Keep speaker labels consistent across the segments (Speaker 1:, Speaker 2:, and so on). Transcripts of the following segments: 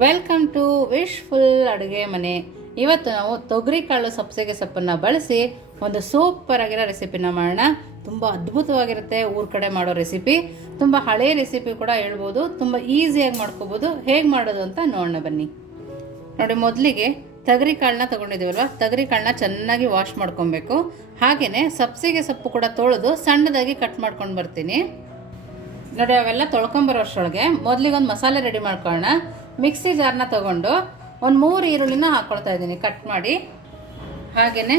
Speaker 1: Welcome to wish full ಅಡುಗೆ ಮನೆ. ಇವತ್ತು ನಾವು ತೊಗರಿ ಕಾಳು ಸಬ್ಸಿಗೆ ಸೊಪ್ಪನ್ನು ಬಳಸಿ ಒಂದು ಸೂಪರ್ ಆಗಿರೋ ರೆಸಿಪಿನ ಮಾಡೋಣ. ತುಂಬ ಅದ್ಭುತವಾಗಿರುತ್ತೆ ಊರ ಕಡೆ ಮಾಡೋ ರೆಸಿಪಿ. ತುಂಬ ಹಳೆ ರೆಸಿಪಿ ಕೂಡ ಹೇಳ್ಬೋದು. ತುಂಬ ಈಸಿಯಾಗಿ ಮಾಡ್ಕೋಬೋದು. ಹೇಗೆ ಮಾಡೋದು ಅಂತ ನೋಡೋಣ ಬನ್ನಿ. ನೋಡಿ, ಮೊದಲಿಗೆ ತಗರಿ ಕಾಳನ್ನ ತೊಗೊಂಡಿದ್ದೀವಲ್ವ? ತಗರಿ ಕಾಳನ್ನ ಚೆನ್ನಾಗಿ ವಾಶ್ ಮಾಡ್ಕೊಬೇಕು. ಹಾಗೆಯೇ ಸಬ್ಸಿಗೆ ಸೊಪ್ಪು ಕೂಡ ತೊಳೆದು ಸಣ್ಣದಾಗಿ ಕಟ್ ಮಾಡ್ಕೊಂಡು ಬರ್ತೀನಿ. ನೋಡಿ, ಅವೆಲ್ಲ ತೊಳ್ಕೊಂಬರೋ ಅಷ್ಟರೊಳಗೆ ಮೊದಲಿಗೆ ಒಂದು ಮಸಾಲೆ ರೆಡಿ ಮಾಡ್ಕೊಳ್ಳೋಣ. ಮಿಕ್ಸಿ ಜಾರ್ನ ತಗೊಂಡು ಒಂದು ಮೂರು ಈರುಳ್ಳಿನ ಹಾಕ್ಕೊಳ್ತಾ ಇದ್ದೀನಿ ಕಟ್ ಮಾಡಿ. ಹಾಗೆಯೇ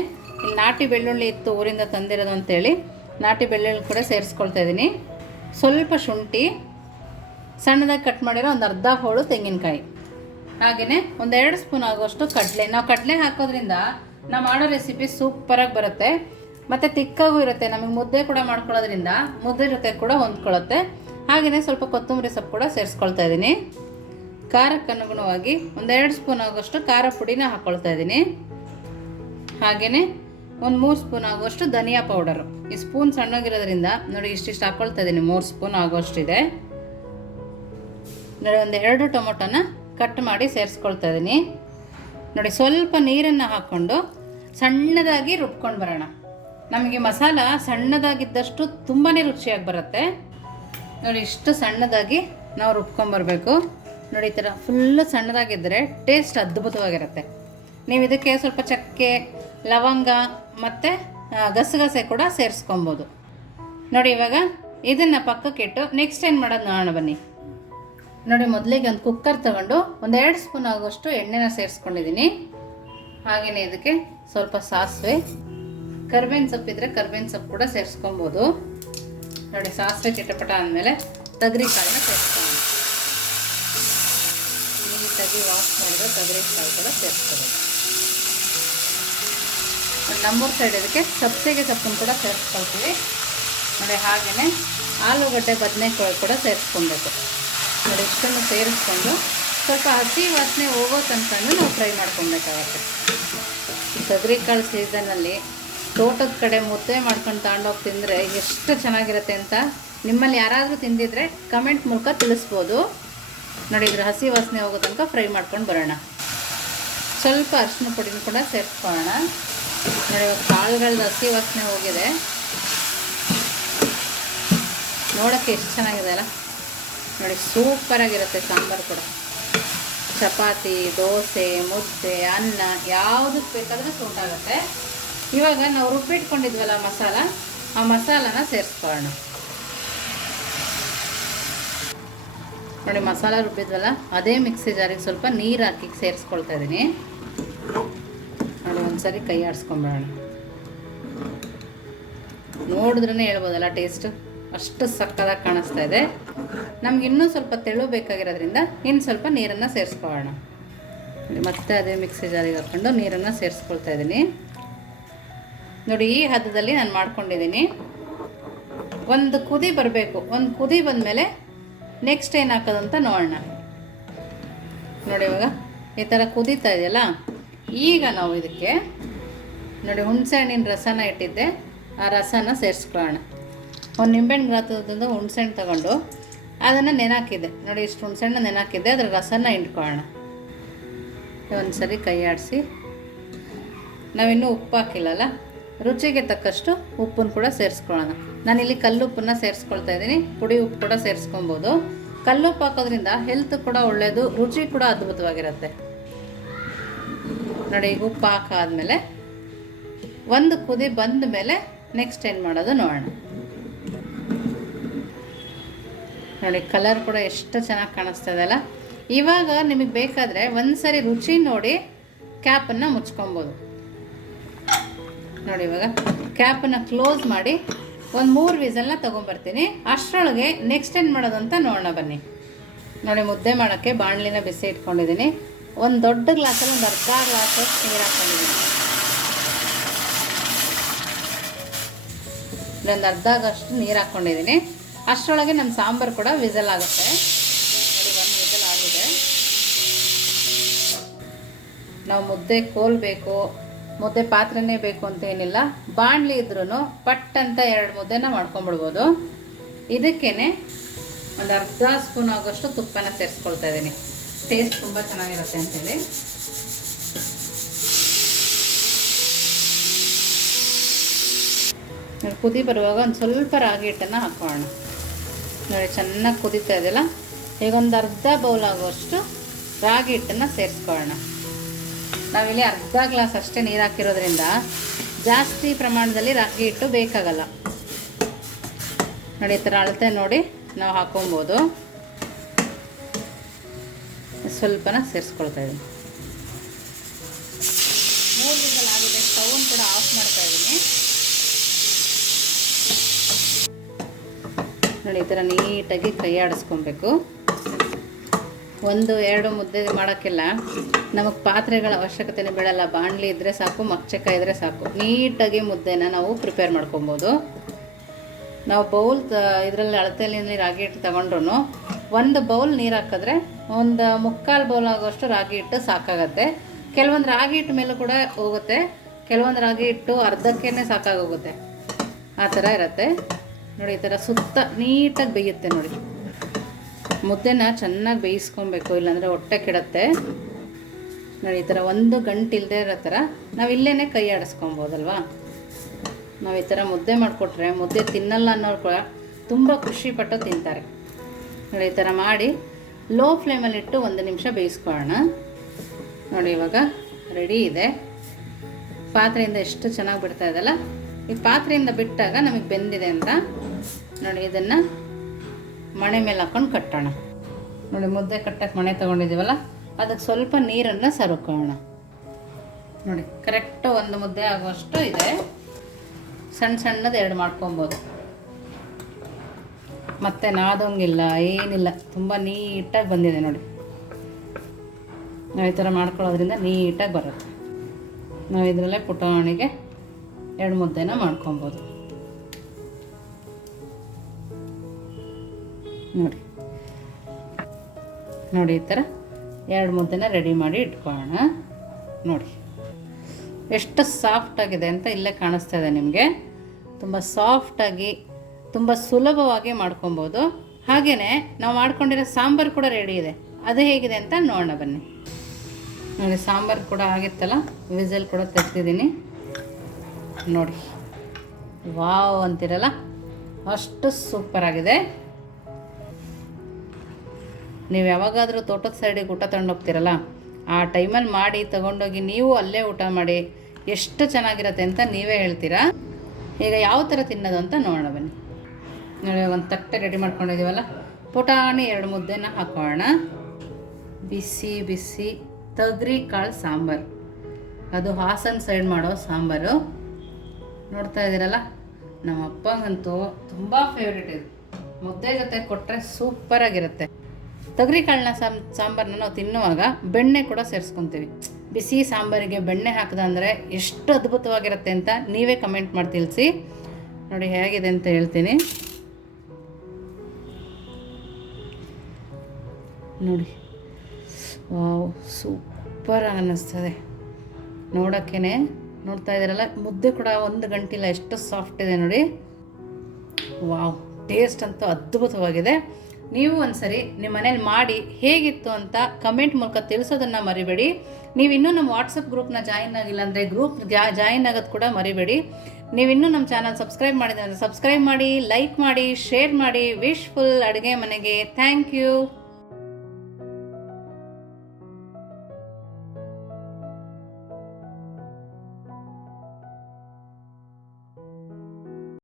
Speaker 1: ನಾಟಿ ಬೆಳ್ಳುಳ್ಳಿ ಇತ್ತು ಊರಿಂದ ತಂದಿರೋದು ಅಂತೇಳಿ, ನಾಟಿ ಬೆಳ್ಳುಳ್ಳಿ ಕೂಡ ಸೇರಿಸ್ಕೊಳ್ತಾ ಇದ್ದೀನಿ. ಸ್ವಲ್ಪ ಶುಂಠಿ, ಸಣ್ಣದಾಗಿ ಕಟ್ ಮಾಡಿರೋ ಒಂದು ಅರ್ಧ ಹೋಳು ತೆಂಗಿನಕಾಯಿ. ಹಾಗೆಯೇ ಒಂದೆರಡು ಸ್ಪೂನ್ ಆಗುವಷ್ಟು ಕಡಲೆ. ನಾವು ಕಡಲೆ ಹಾಕೋದ್ರಿಂದ ನಾವು ಮಾಡೋ ರೆಸಿಪಿ ಸೂಪರಾಗಿ ಬರುತ್ತೆ. ಮತ್ತು ತಿಕ್ಕಾಗೂ ಇರುತ್ತೆ, ನಮಗೆ ಮುದ್ದೆ ಕೂಡ ಮಾಡ್ಕೊಳ್ಳೋದ್ರಿಂದ ಮುದ್ದೆ ಜೊತೆ ಕೂಡ ಹೊಂದ್ಕೊಳ್ಳುತ್ತೆ ಹಾಗೆಯೇ ಸ್ವಲ್ಪ ಕೊತ್ತಂಬರಿ ಸೊಪ್ಪು ಕೂಡ ಸೇರಿಸ್ಕೊಳ್ತಾ ಇದ್ದೀನಿ. ಖಾರಕ್ಕೆ ಅನುಗುಣವಾಗಿ ಒಂದೆರಡು ಸ್ಪೂನ್ ಆಗುವಷ್ಟು ಖಾರ ಪುಡಿನ ಹಾಕ್ಕೊಳ್ತಾ ಇದ್ದೀನಿ. ಹಾಗೆಯೇ ಒಂದು ಮೂರು ಸ್ಪೂನ್ ಆಗುವಷ್ಟು ಧನಿಯಾ ಪೌಡರು. ಈ ಸ್ಪೂನ್ ಸಣ್ಣಗಿರೋದ್ರಿಂದ ನೋಡಿ ಇಷ್ಟಿಷ್ಟು ಹಾಕ್ಕೊಳ್ತಾ ಇದ್ದೀನಿ, ಮೂರು ಸ್ಪೂನ್ ಆಗುವಷ್ಟಿದೆ. ನೋಡಿ ಒಂದು ಎರಡು ಟೊಮೊಟೊನ ಕಟ್ ಮಾಡಿ ಸೇರಿಸ್ಕೊಳ್ತಾ ಇದ್ದೀನಿ. ನೋಡಿ ಸ್ವಲ್ಪ ನೀರನ್ನು ಹಾಕ್ಕೊಂಡು ಸಣ್ಣದಾಗಿ ರುಬ್ಕೊಂಡು ಬರೋಣ. ನಮಗೆ ಮಸಾಲ ಸಣ್ಣದಾಗಿದ್ದಷ್ಟು ತುಂಬಾ ರುಚಿಯಾಗಿ ಬರುತ್ತೆ. ನೋಡಿ ಇಷ್ಟು ಸಣ್ಣದಾಗಿ ನಾವು ರುಬ್ಕೊಂಬರ್ಬೇಕು ನೋಡಿ, ಈ ಥರ ಫುಲ್ಲು ಸಣ್ಣದಾಗಿದ್ದರೆ ಟೇಸ್ಟ್ ಅದ್ಭುತವಾಗಿರುತ್ತೆ. ನೀವು ಇದಕ್ಕೆ ಸ್ವಲ್ಪ ಚಕ್ಕೆ, ಲವಂಗ ಮತ್ತು ಗಸಗಸೆ ಕೂಡ ಸೇರಿಸ್ಕೊಬೋದು. ನೋಡಿ, ಇವಾಗ ಇದನ್ನು ಪಕ್ಕಕ್ಕಿಟ್ಟು ನೆಕ್ಸ್ಟ್ ಏನು ಮಾಡೋದು ನೋಡೋಣ ಬನ್ನಿ. ನೋಡಿ, ಮೊದಲಿಗೆ ಒಂದು ಕುಕ್ಕರ್ ತಗೊಂಡು ಒಂದೆರಡು ಸ್ಪೂನ್ ಆಗುವಷ್ಟು ಎಣ್ಣೆನ ಸೇರಿಸ್ಕೊಂಡಿದ್ದೀನಿ. ಹಾಗೆಯೇ ಇದಕ್ಕೆ ಸ್ವಲ್ಪ ಸಾಸಿವೆ, ಕರ್ಬೇವಿನ ಸೊಪ್ಪಿದ್ರೆ ಕರ್ಬೇವಿನ ಸೊಪ್ಪು ಕೂಡ ಸೇರಿಸ್ಕೊಬೋದು. ನೋಡಿ, ಸಾಸಿವೆ ಚಿಟಪಟ ಅಂದಮೇಲೆ ತಗರಿ ಕಾಳನ್ನ ಸೇರಿಸ್ಕೊಳ್ಳೋಣ ನೀಟಾಗಿ ವಾಶ್ ಮಾಡಿದ್ರೆ ತಗರಿ ಕಾಯಿ ಕೂಡ ಸೇರಿಸ್ಕೋಬೇಕು ನಮ್ಮೂರ ಸೈಡ್ ಇದಕ್ಕೆ ಸಬ್ಸಿಗೆ ಸೊಪ್ಪನ್ನು ಕೂಡ ಸೇರಿಸ್ಕೊಳ್ತೀವಿ. ನೋಡಿ ಹಾಗೆಯೇ ಆಲೂಗಡ್ಡೆ ಬದನೆಕಾಯಿ ಕೂಡ ಸೇರಿಸ್ಕೊಬೇಕು ನೋಡಿ, ಇಷ್ಟನ್ನು ಸೇರಿಸ್ಕೊಂಡು ಸ್ವಲ್ಪ ಹಸಿ ವಾಸನೆ ಹೋಗೋ ತನಕ ನಾವು ಫ್ರೈ ಮಾಡ್ಕೊಬೇಕಾಗತ್ತೆ ತೊಗರಿಕಾಳು ಸೀಸನಲ್ಲಿ ತೋಟದ ಕಡೆ ಮುದ್ದೆ ಮಾಡ್ಕೊಂಡು ತಗೊಂಡೋಗಿ ತಿಂದರೆ ಎಷ್ಟು ಚೆನ್ನಾಗಿರುತ್ತೆ ಅಂತ ನಿಮ್ಮಲ್ಲಿ ಯಾರಾದರೂ ತಿಂದಿದ್ರೆ ಕಮೆಂಟ್ ಮೂಲಕ ತಿಳಿಸ್ಬೋದು. ನೋಡಿ ಇದ್ರ ಹಸಿ ವಾಸನೆ ಹೋಗೋ ತನಕ ಫ್ರೈ ಮಾಡ್ಕೊಂಡು ಬರೋಣ. ಸ್ವಲ್ಪ ಅರಿಶಿನ ಪುಡಿನ ಕೂಡ ಸೇರಿಸ್ಕೊಳ್ಳೋಣ ನೋಡಿ, ಇವಾಗ ಕಾಳುಗಳದ್ದು ಹಸಿ ವಾಸನೆ ಹೋಗಿದೆ. ನೋಡೋಕ್ಕೆ ಎಷ್ಟು ಚೆನ್ನಾಗಿದೆ ಅಲ್ಲ? ನೋಡಿ ಸೂಪರಾಗಿರುತ್ತೆ ಸಾಂಬಾರು ಕೂಡ. ಚಪಾತಿ, ದೋಸೆ, ಮುದ್ದೆ, ಅನ್ನ ಯಾವುದಕ್ಕೆ ಬೇಕಾದರೂ ಸೂಟ್ ಆಗುತ್ತೆ. ಇವಾಗ ನಾವು ರುಬ್ಬಿಟ್ಕೊಂಡಿದ್ವಲ್ಲ ಮಸಾಲ, ಆ ಮಸಾಲನ ಸೇರಿಸ್ಕೊಳ್ಳೋಣ. ನೋಡಿ, ಮಸಾಲ ರುಬ್ಬಿದ್ವಲ್ಲ, ಅದೇ ಮಿಕ್ಸಿ ಜಾರಿಗೆ ಸ್ವಲ್ಪ ನೀರು ಹಾಕಿ ಸೇರಿಸ್ಕೊಳ್ತಾ ಇದ್ದೀನಿ ನೋಡಿ, ಒಂದ್ಸರಿ ಕೈ ಆಡಿಸ್ಕೊಂಬಿಡೋಣ ನೋಡಿದ್ರೇ ಹೇಳ್ಬೋದಲ್ಲ ಟೇಸ್ಟ್? ಅಷ್ಟು ಸಕ್ಕದಾಗಿ ಕಾಣಿಸ್ತಾ ಇದೆ. ನಮ್ಗೆ ಇನ್ನೂ ಸ್ವಲ್ಪ ತೆಳು ಬೇಕಾಗಿರೋದ್ರಿಂದ ಇನ್ನು ಸ್ವಲ್ಪ ನೀರನ್ನು ಸೇರಿಸ್ಕೊಳ್ಳೋಣ. ಮತ್ತೆ ಅದೇ ಮಿಕ್ಸಿ ಜಾರಿಗೆ ಹಾಕ್ಕೊಂಡು ನೀರನ್ನು ಸೇರಿಸ್ಕೊಳ್ತಾ ಇದ್ದೀನಿ ನೋಡಿ, ಈ ಹದದಲ್ಲಿ ನಾನು ಮಾಡ್ಕೊಂಡಿದ್ದೀನಿ ಒಂದು ಕುದಿ ಬರಬೇಕು. ಒಂದು ಕುದಿ ಬಂದಮೇಲೆ ನೆಕ್ಸ್ಟ್ ಏನು ಹಾಕೋದಂತ ನೋಡೋಣ. ನೋಡಿ ಇವಾಗ, ಈ ಥರ ಕುದೀತಾ ಇದೆಯಲ್ಲ, ಈಗ ನಾವು ಇದಕ್ಕೆ ನೋಡಿ ಹುಣಸೆ ಹಣ್ಣಿನ ರಸನ ಇಟ್ಟಿದ್ದೆ. ಆ ರಸನ ಸೇರಿಸ್ಕೊಳ್ಳೋಣ. ಒಂದು ನಿಂಬೆಹಣ್ಣು ಗಾತ್ರದಿಂದ ಹುಣಸೆಹಣ್ಣು ತಗೊಂಡು ಅದನ್ನು ನೆನಾಕಿದ್ದೆ. ನೋಡಿ ಇಷ್ಟು ಹುಣಸೆಹಣ್ಣು ನೆನಾಕಿದ್ದೆ, ಅದ್ರ ರಸನ ಇಟ್ಕೊಳ್ಳೋಣ ಒಂದು ಸರಿ ಕೈ ಆಡಿಸಿ. ನಾವಿನ್ನೂ ಉಪ್ಪು ಹಾಕಿಲ್ಲಲ್ಲ, ರುಚಿಗೆ ತಕ್ಕಷ್ಟು ಉಪ್ಪನ್ನು ಕೂಡ ಸೇರಿಸ್ಕೊಳ್ಳೋಣ. ನಾನಿಲ್ಲಿ ಕಲ್ಲುಪ್ಪನ್ನ ಸೇರಿಸ್ಕೊಳ್ತಾ ಇದ್ದೀನಿ. ಪುಡಿ ಉಪ್ಪು ಕೂಡ ಸೇರಿಸ್ಕೊಬೋದು. ಕಲ್ಲುಪ್ಪು ಹಾಕೋದ್ರಿಂದ ಹೆಲ್ತ್ ಕೂಡ ಒಳ್ಳೆಯದು ರುಚಿ ಕೂಡ ಅದ್ಭುತವಾಗಿರುತ್ತೆ. ನೋಡಿ, ಈಗ ಉಪ್ಪು ಹಾಕಾದ್ಮೇಲೆ ಒಂದು ಕುದಿ ಬಂದ ಮೇಲೆ ನೆಕ್ಸ್ಟ್ ಏನು ಮಾಡೋದು ನೋಡೋಣ. ನೋಡಿ ಕಲರ್ ಕೂಡ ಎಷ್ಟು ಚೆನ್ನಾಗಿ ಕಾಣಿಸ್ತಾ ಇದೆಯಲ್ಲ ಇವಾಗ ನಿಮಗೆ ಬೇಕಾದರೆ ಒಂದು ಸರಿ ರುಚಿ ನೋಡಿ ಕ್ಯಾಪನ್ನು ಮುಚ್ಕೊಬೋದು. ನೋಡಿ, ಇವಾಗ ಕ್ಯಾಪನ್ನು ಕ್ಲೋಸ್ ಮಾಡಿ ಒಂದು ಮೂರು ವಿಸಲ್ನ ತೊಗೊಂಬರ್ತೀನಿ. ಅಷ್ಟರೊಳಗೆ ನೆಕ್ಸ್ಟ್ ಏನು ಮಾಡೋದು ಅಂತ ನೋಡೋಣ ಬನ್ನಿ. ನೋಡಿ, ಮುದ್ದೆ ಮಾಡೋಕ್ಕೆ ಬಾಣಲಿನ ಬಿಸಿ ಇಟ್ಕೊಂಡಿದ್ದೀನಿ. ಒಂದು ದೊಡ್ಡ ಗ್ಲಾಸಲ್ಲಿ ಒಂದು ಅರ್ಧ ಗ್ಲಾಸ್ ನೀರು ಹಾಕ್ಕೊಂಡಿದ್ದೀನಿ ಇನ್ನೊಂದು ಅರ್ಧ ಅಷ್ಟು ನೀರು ಹಾಕ್ಕೊಂಡಿದ್ದೀನಿ ಅಷ್ಟರೊಳಗೆ ನಮ್ಮ ಸಾಂಬಾರು ಕೂಡ ವಿಸಲ್ ಆಗುತ್ತೆ. ಒಂದು ವಿಸಲ್ ಆಗಿದೆ. ನಾವು ಮುದ್ದೆ ಕೋಲ್ ಬೇಕು ಮುದ್ದೆ ಪಾತ್ರೆನೇ ಬೇಕು ಅಂತ ಏನಿಲ್ಲ. ಬಾಣಲಿ ಇದ್ರೂ ಪಟ್ ಅಂತ ಎರಡು ಮುದ್ದೆನ ಮಾಡ್ಕೊಂಬಿಡ್ಬೋದು ಇದಕ್ಕೇನೆ ಒಂದು ಅರ್ಧ ಸ್ಪೂನ್ ಆಗೋಷ್ಟು ತುಪ್ಪನ ಸೇರಿಸ್ಕೊಳ್ತಾ ಇದ್ದೀನಿ. ಟೇಸ್ಟ್ ತುಂಬ ಚೆನ್ನಾಗಿರುತ್ತೆ ಅಂತೇಳಿ. ನೋಡಿ, ಕುದಿ ಬರುವಾಗ ಒಂದು ಸ್ವಲ್ಪ ರಾಗಿ ಹಿಟ್ಟನ್ನು ಹಾಕೋಣ. ನೋಡಿ ಚೆನ್ನಾಗಿ ಕುದೀತಾ ಇದೆಯಲ್ಲ? ಈಗ ಒಂದು ಅರ್ಧ ಬೌಲ್ ಆಗುವಷ್ಟು ರಾಗಿ ಹಿಟ್ಟನ್ನು ಸೇರಿಸ್ಕೊಳ್ಳೋಣ ನಾವಿಲ್ಲಿ ಅರ್ಧ ಗ್ಲಾಸ್ ಅಷ್ಟೇ ನೀರು ಹಾಕಿರೋದ್ರಿಂದ ಜಾಸ್ತಿ ಪ್ರಮಾಣದಲ್ಲಿ ರಾಗಿ ಹಿಟ್ಟು ಬೇಕಾಗಲ್ಲ. ನೋಡಿ, ಈ ಥರ ಅಳತೆ ನೋಡಿ ನಾವು ಹಾಕೊಬೋದು. ಸ್ವಲ್ಪನ ಸೇರಿಸ್ಕೊಳ್ತಾ ಇದ್ದೀನಿ. ಮೂರು ಆಗಿದೆ ಸ್ಟೌನ್ ಕೂಡ ಆಫ್ ಮಾಡ್ತಾ ಇದ್ದೀನಿ. ನೋಡಿ, ಈ ಥರ ನೀಟಾಗಿ ಕೈ ಆಡಿಸ್ಕೊಬೇಕು. ಒಂದು, ಎರಡು ಮುದ್ದೆ ಮಾಡೋಕ್ಕಿಲ್ಲ. ನಮಗೆ ಪಾತ್ರೆಗಳ ಅವಶ್ಯಕತೆನೇ ಬೀಳಲ್ಲ. ಬಾಣಲಿ ಇದ್ದರೆ ಸಾಕು ಮಚ್ಚಕಾಯಿ ಇದ್ದರೆ ಸಾಕು. ನೀಟಾಗಿ ಮುದ್ದೆನ ನಾವು ಪ್ರಿಪೇರ್ ಮಾಡ್ಕೊಬೋದು. ನಾವು ಬೌಲ್ ಇದರಲ್ಲಿ ಅಳತೆಯಲ್ಲಿ ನೀರು ರಾಗಿ ಹಿಟ್ಟು ತಗೊಂಡ್ರು ಒಂದು ಬೌಲ್ ನೀರು ಹಾಕಿದ್ರೆ ಒಂದು ಮುಕ್ಕಾಲು ಬೌಲ್ ಆಗೋಷ್ಟು ರಾಗಿ ಹಿಟ್ಟು ಸಾಕಾಗತ್ತೆ. ಕೆಲವೊಂದು ರಾಗಿ ಹಿಟ್ಟು ಮೇಲೂ ಕೂಡ ಹೋಗುತ್ತೆ. ಕೆಲವೊಂದು ರಾಗಿ ಹಿಟ್ಟು ಅರ್ಧಕ್ಕೇ ಸಾಕಾಗೋಗುತ್ತೆ. ಆ ಥರ ಇರುತ್ತೆ. ನೋಡಿ, ಈ ಥರ ಸುತ್ತ ನೀಟಾಗಿ ಬೇಯುತ್ತೆ ನೋಡಿ. ಮುದ್ದೆನ ಚೆನ್ನಾಗಿ ಬೇಯಿಸ್ಕೊಬೇಕು, ಇಲ್ಲಾಂದರೆ ಹೊಟ್ಟೆ ಕೆಡತ್ತೆ. ನೋಡಿ, ಈ ಥರ ಒಂದು ಗಂಟು ಇಲ್ಲದೆ ಇರೋ ಥರ ನಾವು ಇಲ್ಲೇ ಕೈ ಆಡಿಸ್ಕೊಬೋದಲ್ವಾ? ನಾವು ಈ ಥರ ಮುದ್ದೆ ಮಾಡಿಕೊಟ್ರೆ, ಮುದ್ದೆ ತಿನ್ನಲ್ಲ ಅನ್ನೋರು ಕೂಡ ತುಂಬ ಖುಷಿಪಟ್ಟು ತಿಂತಾರೆ. ನೋಡಿ, ಈ ಥರ ಮಾಡಿ ಲೋ ಫ್ಲೇಮಲ್ಲಿಟ್ಟು ಒಂದು ನಿಮಿಷ ಬೇಯಿಸ್ಕೊಳ್ಳೋಣ. ನೋಡಿ, ಇವಾಗ ರೆಡಿ ಇದೆ. ಪಾತ್ರೆಯಿಂದ ಎಷ್ಟು ಚೆನ್ನಾಗಿ ಬಿಡ್ತಾ ಇದೆಲ್ಲ ಈ ಪಾತ್ರೆಯಿಂದ ಬಿಟ್ಟಾಗ ನಮಗೆ ಬೆಂದಿದೆ ಅಂತ. ನೋಡಿ, ಇದನ್ನು ಮಣೆ ಮೇಲೆ ಹಾಕೊಂಡು ಕಟ್ಟೋಣ. ನೋಡಿ, ಮುದ್ದೆ ಕಟ್ಟಕ್ಕೆ ಮಣೆ ತೊಗೊಂಡಿದ್ದೀವಲ್ಲ, ಅದಕ್ಕೆ ಸ್ವಲ್ಪ ನೀರನ್ನು ಸರುಕೋಣ. ನೋಡಿ ಕರೆಕ್ಟ್ ಒಂದು ಮುದ್ದೆ ಆಗುವಷ್ಟು ಇದೆ. ಸಣ್ಣ ಸಣ್ಣದು ಎರಡು ಮಾಡ್ಕೊಬೋದು. ಮತ್ತೆ ನಾದೋಂಗಿಲ್ಲ, ಏನಿಲ್ಲ, ತುಂಬ ನೀಟಾಗಿ ಬಂದಿದೆ ನೋಡಿ. ನಾವು ಈ ಥರ ಮಾಡ್ಕೊಳ್ಳೋದ್ರಿಂದ ನೀಟಾಗಿ ಬರುತ್ತೆ. ನಾವು ಇದರಲ್ಲೇ ಪುಟಾಣಿಗೆ ಎರಡು ಮುದ್ದೆನ ಮಾಡ್ಕೊಬೋದು. ನೋಡಿ. ನೋಡಿ ಈ ಥರ ಎರಡು ಮುದ್ದೆನ ರೆಡಿ ಮಾಡಿ ಇಟ್ಕೊಳ್ಳೋಣ. ನೋಡಿ. ಎಷ್ಟು ಸಾಫ್ಟಾಗಿದೆ ಅಂತ ಇಲ್ಲೇ ಕಾಣಿಸ್ತಾ ಇದೆ ನಿಮಗೆ. ತುಂಬ ಸಾಫ್ಟಾಗಿ ತುಂಬ ಸುಲಭವಾಗಿ ಮಾಡ್ಕೊಬೋದು. ಹಾಗೆಯೇ ನಾವು ಮಾಡ್ಕೊಂಡಿರೋ ಸಾಂಬಾರು ಕೂಡ ರೆಡಿ ಇದೆ. ಅದು ಹೇಗಿದೆ ಅಂತ ನೋಡೋಣ ಬನ್ನಿ. ನೋಡಿ, ಸಾಂಬಾರು ಕೂಡ ಆಗಿತ್ತಲ್ಲ, ವಿಸಲ್ ಕೂಡ ತೆಗ್ದಿದ್ದೀನಿ. ನೋಡಿ. ವಾವ್ ಅಂತಿರಲ್ಲ, ಅಷ್ಟು ಸೂಪರ್ ಆಗಿದೆ. ನೀವು ಯಾವಾಗಾದರೂ ತೋಟದ ಸೈಡಿಗೆ ಊಟ ತಗೊಂಡೋಗ್ತೀರಲ್ಲ ಆ ಟೈಮಲ್ಲಿ ಮಾಡಿ ತಗೊಂಡೋಗಿ ನೀವು ಅಲ್ಲೇ ಊಟ ಮಾಡಿ ಎಷ್ಟು ಚೆನ್ನಾಗಿರುತ್ತೆ ಅಂತ ನೀವೇ ಹೇಳ್ತೀರಾ? ಈಗ ಯಾವ ಥರ ತಿನ್ನೋದು ಅಂತ ನೋಡೋಣ ಬನ್ನಿ. ನೋಡಿ, ಒಂದು ತಟ್ಟೆ ರೆಡಿ ಮಾಡ್ಕೊಂಡಿದ್ದೀವಲ್ಲ, ಪುಟಾಣಿ ಎರಡು ಮುದ್ದೆನ ಹಾಕೋಣ. ಬಿಸಿ ಬಿಸಿ, ತೊಗರಿ ಕಾಳು ಸಾಂಬಾರು. ಅದು ಹಾಸನ ಸೈಡ್ ಮಾಡೋ ಸಾಂಬಾರು. ನೋಡ್ತಾ ಇದ್ದೀರಲ್ಲ ನಮ್ಮ ಅಪ್ಪಂಗಂತೂ ತುಂಬ ಫೇವ್ರೇಟ್ ಇದು. ಮುದ್ದೆ ಜೊತೆ ಕೊಟ್ಟರೆ ಸೂಪರಾಗಿರುತ್ತೆ. ತೊಗರಿ ಕಾಳಿನ ಸಾಂಬ್ ಸಾಂಬಾರನ್ನ ನಾವು ತಿನ್ನುವಾಗ ಬೆಣ್ಣೆ ಕೂಡ ಸೇರಿಸ್ಕೊತೀವಿ. ಬಿಸಿ ಸಾಂಬಾರಿಗೆ ಬೆಣ್ಣೆ ಹಾಕಿದ ಅಂದರೆ ಎಷ್ಟು ಅದ್ಭುತವಾಗಿರುತ್ತೆ ಅಂತ ನೀವೇ ಕಮೆಂಟ್ ಮಾಡಿ ತಿಳಿಸಿ. ನೋಡಿ ಹೇಗಿದೆ ಅಂತ ಹೇಳ್ತೀನಿ. ನೋಡಿ. ವಾವ್, ಸೂಪರ್ ಅನ್ನಿಸ್ತದೆ. ನೋಡೋಕ್ಕೇ ನೋಡ್ತಾ ಇದ್ದೀರಲ್ಲ, ಮುದ್ದೆ ಕೂಡ ಒಂದು ಗಂಟಿಲ್ಲ ಎಷ್ಟು ಸಾಫ್ಟ್ ಇದೆ ನೋಡಿ. ವಾವ್ ಟೇಸ್ಟ್ ಅಂತೂ ಅದ್ಭುತವಾಗಿದೆ. ನೀವು ಒಂದ್ಸರಿ ನಿಮ್ಮ ಮನೇಲಿ ಮಾಡಿ ಹೇಗಿತ್ತು ಅಂತ ಕಮೆಂಟ್ ಮೂಲಕ ತಿಳಿಸೋದನ್ನು ಮರಿಬೇಡಿ. ನೀವು ಇನ್ನೂ ನಮ್ಮ ವಾಟ್ಸಪ್ ಗ್ರೂಪ್ನ ಜಾಯಿನ್ ಆಗಿಲ್ಲ ಅಂದರೆ ಗ್ರೂಪ್ ಜಾಯಿನ್ ಆಗೋದು ಕೂಡ ಮರಿಬೇಡಿ. ನೀವು ಇನ್ನೂ ನಮ್ಮ ಚಾನಲ್ ಸಬ್ಸ್ಕ್ರೈಬ್ ಮಾಡಿದ್ರೆ ಸಬ್ಸ್ಕ್ರೈಬ್ ಮಾಡಿ ಲೈಕ್ ಮಾಡಿ ಶೇರ್ ಮಾಡಿ ವಿಶ್ ಫುಲ್ ಅಡುಗೆ ಮನೆಗೆ. Thank you